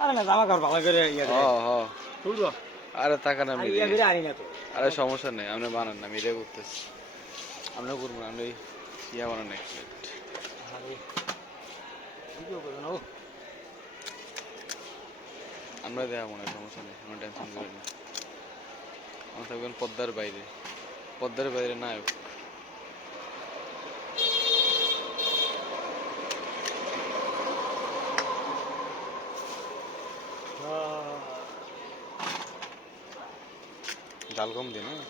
আরে না জামা কাপড় ভালো করে ইয়া করে তুলবো। আরে টাকা না আর ইয়া করে আনি না তো। আরে সমস্যা নেই, আপনি বানান না, আমি এটাই করতেছি। আপনিও করবো না, আপনি ইয়া বানান এক প্লেট। আরে ভিডিও করো না ও। আমরা দেওয়া মনে হয়, সমস্যা নেই, আমরা টেনশন করি না। আমরা থাকবেন পদ্মার বাইরে, পদ্মার বাইরে নায়ক। জাল কম দিন, হ্যাঁ।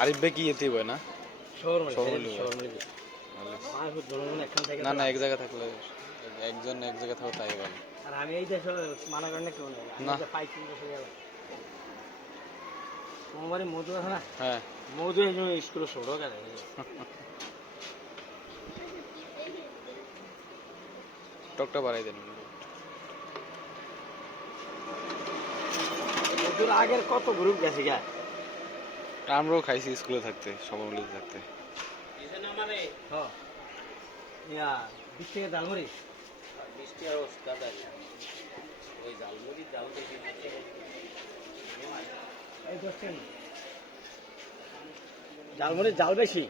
আরিফ ভাই কি এতেই হয় না? না না, এক জায়গা থাকলে, একজন এক জায়গা থাকলে তাই ভালো। আর আমি এই দেশে মানা করেন না কেউ নেই, না পাইছি বসে গেল সোমবারে মধু আছে না, হ্যাঁ মধু একজন স্কুলে ছোটো গেলে টকটা বাড়াই দেন। মধুর আগের কত গ্রুপ গেছে গা। আমরাও খাইছি স্কুলে থাকতে, সবাই মিলে থাকতে। ইয়া 20 টাকা ডালমুড়ি, এই 10 টাকা ডালমুড়ি, জাল বেশি।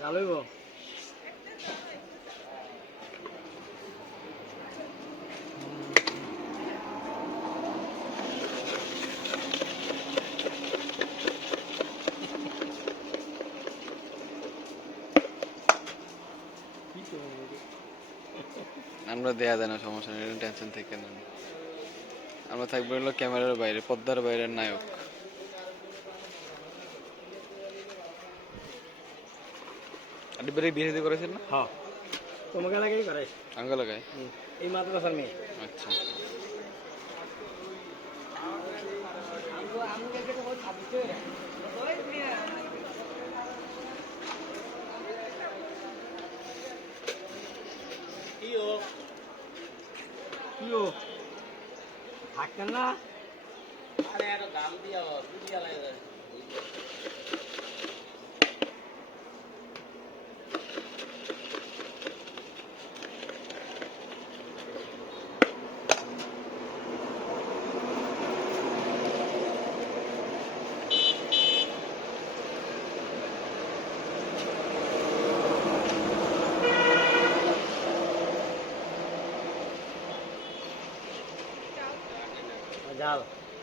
জাল হইব আমরা দেয়া দেয় না, সমস্যা নেই, টেনশন থেকে নেন। আমরা থাকবো হলো ক্যামেরার বাইরে, পদ্মার বাইরের নায়ক। আরিফ বিয়ে করেছেন না? হ্যাঁ তোমাকে লাগাই করে আঙ্গা লাগায় এই মাদ্রাসার মেয়ে। আচ্ছা। কিও থাকতেন না? আরে একটা দাম দিয়া দুনিয়া লাগে। জাল